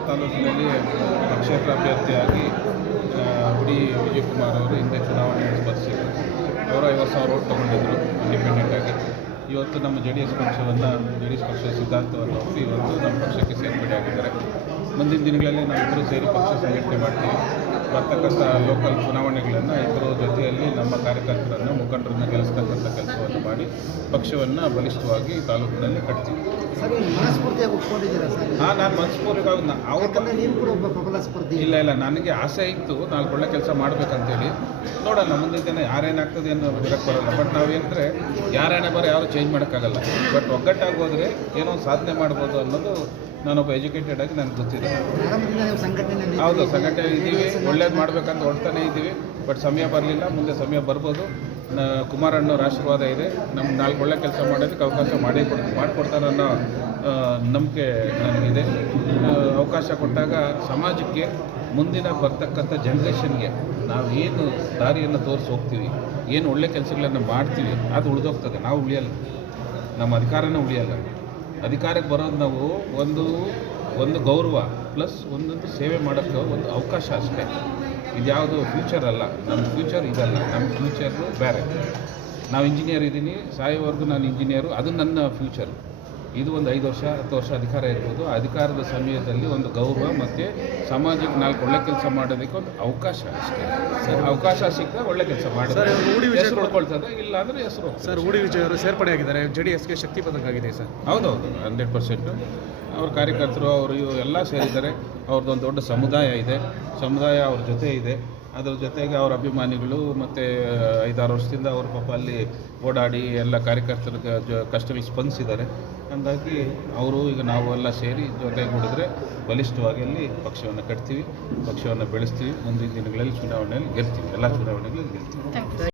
ಚಿಕ್ಕಮಗಳೂರು ತಾಲೂಕಿನಲ್ಲಿ ಕ್ಷೇತ್ರ ಅಭ್ಯರ್ಥಿಯಾಗಿ ಬಿ ವಿಜಯಕುಮಾರ್ ಅವರು ಹಿಂದೆ ಚುನಾವಣೆಯನ್ನು ಸ್ಪರ್ಧಿಸಿದರು. ಅವರು 50,000 ಓಟ್ ತೊಗೊಂಡಿದ್ದರು ಇಂಡಿಪೆಂಡೆಂಟಾಗಿ. ಇವತ್ತು ನಮ್ಮ JDS ಪಕ್ಷದ ಸಿದ್ಧಾಂತವನ್ನು ಒಪ್ಪಿ ಇವತ್ತು ನಮ್ಮ ಪಕ್ಷಕ್ಕೆ ಸೇರ್ಪಡೆ ಆಗಿದ್ದಾರೆ. ಮುಂದಿನ ದಿನಗಳಲ್ಲಿ ನಾವಿಬ್ಬರು ಸೇರಿ ಪಕ್ಷ ಸಂಘಟನೆ ಮಾಡ್ತೀವಿ. ಬರ್ತಕ್ಕಂಥ ಲೋಕಲ್ ಚುನಾವಣೆಗಳನ್ನು ಇಬ್ಬರು ಜೊತೆಯಲ್ಲಿ ನಮ್ಮ ಕಾರ್ಯಕರ್ತರನ್ನು ಮುಖಂಡರನ್ನು ಗೆಲ್ಲಿಸ್ತಕ್ಕಂಥ ಕೆಲಸವನ್ನು ಮಾಡಿ ಪಕ್ಷವನ್ನು ಬಲಿಷ್ಠವಾಗಿ ತಾಲೂಕಿನಲ್ಲಿ ಕಟ್ತೀವಿ. ಹಾಂ, ನಾನು ಮನಸ್ಪೂರ್ವಕವಾಗಿ ನೀವು ಕೂಡ ಒಬ್ಬ ಪ್ರಬಲ ಸ್ಪರ್ಧಿ. ಇಲ್ಲ, ನನಗೆ ಆಸೆ ಇತ್ತು 4 ಒಳ್ಳೆ ಕೆಲಸ ಮಾಡಬೇಕಂತೇಳಿ. ನೋಡೋಣ ಮುಂದಿನ ದಿನ ಯಾರೇನಾಗ್ತದೆ ಅನ್ನೋ ಬಿಡಕ್ಕೆ ಬರೋಲ್ಲ. ಬಟ್ ನಾವೇನಂದರೆ ಯಾರೇನೇ ಬರೋ ಯಾರು ಚೇಂಜ್ ಮಾಡೋಕ್ಕಾಗಲ್ಲ. ಬಟ್ ಒಗ್ಗಟ್ಟಾಗಿ ಹೋದರೆ ಏನೋ ಒಂದು ಸಾಧನೆ ಮಾಡ್ಬೋದು ಅನ್ನೋದು ನಾನೊಬ್ಬ ಎಜುಕೇಟೆಡ್ ಆಗಿ ನನಗೆ ಗೊತ್ತಿದೆ. ಹೌದು, ಸಂಘಟನೆ ಇದ್ದೀವಿ, ಒಳ್ಳೇದು ಮಾಡಬೇಕಂತ ಹೊಡ್ತಾನೆ ಇದ್ದೀವಿ. ಬಟ್ ಸಮಯ ಬರಲಿಲ್ಲ, ಮುಂದೆ ಸಮಯ ಬರ್ಬೋದು. ಕುಮಾರಣ್ಣವ್ರ ಆಶೀರ್ವಾದ ಇದೆ. ನಮ್ಗೆ 4 ಒಳ್ಳೆ ಕೆಲಸ ಮಾಡೋದಕ್ಕೆ ಅವಕಾಶ ಮಾಡಿಕೊಡ್ತಾರೆ ಅನ್ನೋ ನಂಬಿಕೆ ನನಗಿದೆ. ಅವಕಾಶ ಕೊಟ್ಟಾಗ ಸಮಾಜಕ್ಕೆ ಮುಂದಿನ ಬರ್ತಕ್ಕಂಥ ಜನ್ರೇಷನ್ಗೆ ನಾವು ಏನು ದಾರಿಯನ್ನು ತೋರಿಸಿ ಹೋಗ್ತೀವಿ, ಏನು ಒಳ್ಳೆ ಕೆಲಸಗಳನ್ನು ಮಾಡ್ತೀವಿ, ಅದು ಉಳಿದೋಗ್ತದೆ. ನಾವು ಉಳಿಯಲ್ಲ, ನಮ್ಮ ಅಧಿಕಾರನೇ ಉಳಿಯಲ್ಲ. ಅಧಿಕಾರಕ್ಕೆ ಬರೋದು ನಾವು ಒಂದು ಗೌರವ ಪ್ಲಸ್ ಒಂದೊಂದು ಸೇವೆ ಮಾಡೋಕ್ಕೆ ಒಂದು ಅವಕಾಶ ಅಷ್ಟೇ. ಇದ್ಯಾವುದು ಫ್ಯೂಚರ್ ಅಲ್ಲ. ನಮ್ಮ ಫ್ಯೂಚರ್ ಇದಲ್ಲ. ನಮ್ಮ ಫ್ಯೂಚರು ಬೇರೆ. ನಾವು ಇಂಜಿನಿಯರ್ ಇದ್ದೀನಿ, ಸಾಯೋವರೆಗೂ ನಾನು ಇಂಜಿನಿಯರು, ಅದು ನನ್ನ ಫ್ಯೂಚರ್. ಇದು ಒಂದು 5 ವರ್ಷ 10 ವರ್ಷ ಅಧಿಕಾರ ಇರ್ಬೋದು. ಅಧಿಕಾರದ ಸಮಯದಲ್ಲಿ ಒಂದು ಗೌರವ ಮತ್ತು ಸಮಾಜಕ್ಕೆ 4 ಒಳ್ಳೆ ಕೆಲಸ ಮಾಡೋದಕ್ಕೆ ಒಂದು ಅವಕಾಶ ಅಷ್ಟೇ. ಅವಕಾಶ ಸಿಕ್ಕರೆ ಒಳ್ಳೆ ಕೆಲಸ ಮಾಡಿದ್ರೆ ಹೆಸರು ಉಳ್ಕೊಳ್ತದೆ, ಇಲ್ಲ ಅಂದರೆ ಹೆಸರು. ಸರ್, ಊಡಿ ವಿಜಯ್ ಅವರು ಸೇರ್ಪಡೆ ಆಗಿದ್ದಾರೆ, JDSಗೆ ಶಕ್ತಿ ಪದಕವಾಗಿದೆ ಸರ್. ಹೌದೌದು, 100%. ಅವ್ರ ಕಾರ್ಯಕರ್ತರು ಅವರು ಎಲ್ಲ ಸೇರಿದ್ದಾರೆ. ಅವ್ರದ್ದೊಂದು ದೊಡ್ಡ ಸಮುದಾಯ ಇದೆ. ಸಮುದಾಯ ಅವ್ರ ಜೊತೆ ಇದೆ. ಅದರ ಜೊತೆಗೆ ಅವ್ರ ಅಭಿಮಾನಿಗಳು ಮತ್ತು 5-6 ವರ್ಷದಿಂದ ಅವ್ರ ಪಾಪ ಅಲ್ಲಿ ಓಡಾಡಿ ಎಲ್ಲ ಕಾರ್ಯಕರ್ತರ ಕಷ್ಟಗಳು ಸ್ಪಂದಿಸಿದ್ದಾರೆ. ಹಾಗಾಗಿ ಅವರು ಈಗ ನಾವು ಎಲ್ಲ ಸೇರಿ ಜೊತೆಗೂಡಿದ್ರೆ ಬಲಿಷ್ಠವಾಗಿ ಅಲ್ಲಿ ಪಕ್ಷವನ್ನು ಕಟ್ತೀವಿ, ಪಕ್ಷವನ್ನು ಬೆಳೆಸ್ತೀವಿ. ಮುಂದಿನ ದಿನಗಳಲ್ಲಿ ಚುನಾವಣೆಯಲ್ಲಿ ಗೆಲ್ತೀವಿ, ಎಲ್ಲ ಚುನಾವಣೆಗಳಲ್ಲಿ ಗೆಲ್ತೀವಿ.